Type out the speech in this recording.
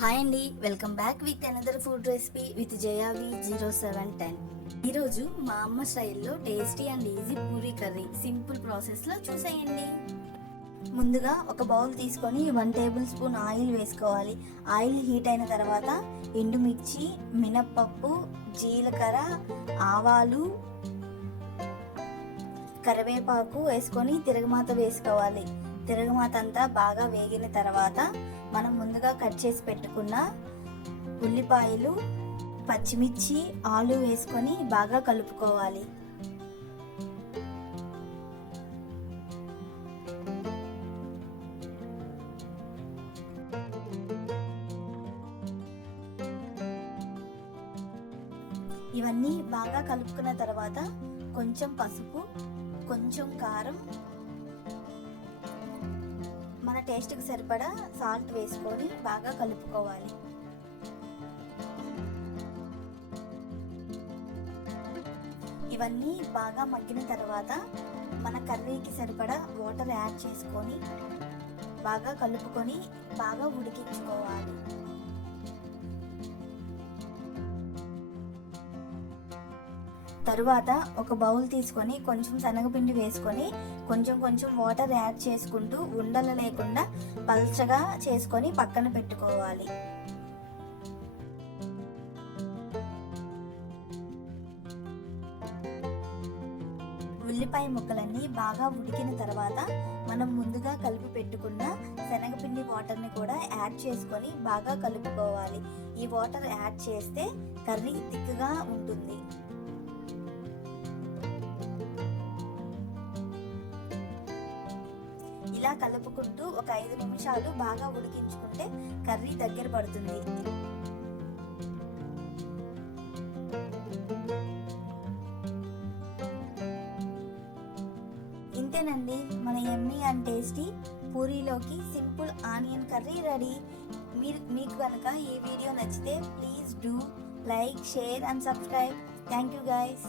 Hi అండి welcome back with another food recipe with Jayavi zero seven ten ఈరోజు మా అమ్మ స్టైల్లో tasty and easy puri curry simple ప్రాసెస్లో చూసేయండి. ముందుగా ఒక బౌల్ తీసుకొని వన్ టేబుల్ స్పూన్ ఆయిల్ వేసుకోవాలి. ఆయిల్ హీట్ అయిన తర్వాత ఎండుమిర్చి మినప్పప్పు జీలకర్ర ఆవాలు కరివేపాకు వేసుకొని తిరగమాత వేసుకోవాలి. తిరగమాత అంతా బాగా వేగిన తర్వాత మనం ముందుగా కట్ చేసి పెట్టుకున్న ఉల్లిపాయలు పచ్చిమిర్చి ఆలు వేసుకొని బాగా కలుపుకోవాలి. ఇవన్నీ బాగా కలుపుకున్న తర్వాత కొంచెం పసుపు కొంచెం కారం మన టేస్ట్కి సరిపడా సాల్ట్ వేసుకొని బాగా కలుపుకోవాలి. ఇవన్నీ బాగా మగ్గిన తర్వాత మన కర్రీకి సరిపడా వాటర్ యాడ్ చేసుకొని బాగా కలుపుకొని బాగా ఉడికించుకోవాలి. తరువాత ఒక బౌల్ తీసుకొని కొంచెం శనగపిండి వేసుకొని కొంచెం కొంచెం వాటర్ యాడ్ చేసుకుంటూ ఉండలు లేకుండా పల్చగా చేసుకొని పక్కన పెట్టుకోవాలి. ఉల్లిపాయ ముక్కలన్నీ బాగా ఉడికిన తర్వాత మనం ముందుగా కలిపి పెట్టుకున్న శనగపిండి వాటర్ని కూడా యాడ్ చేసుకొని బాగా కలుపుకోవాలి. ఈ వాటర్ యాడ్ చేస్తే కర్రీ తిక్కుగా ఉంటుంది. ఇలా కలుపుకుంటూ ఒక ఐదు నిమిషాలు బాగా ఉడికించుకుంటే కర్రీ దగ్గర పడుతుంది. ఇంతేనండి మన ఎమ్మీ అండ్ టేస్టీ పూరీలోకి సింపుల్ ఆనియన్ కర్రీ రెడీ. మీరు మీకు కనుక ఈ వీడియో నచ్చితే please do like share and subscribe thank you guys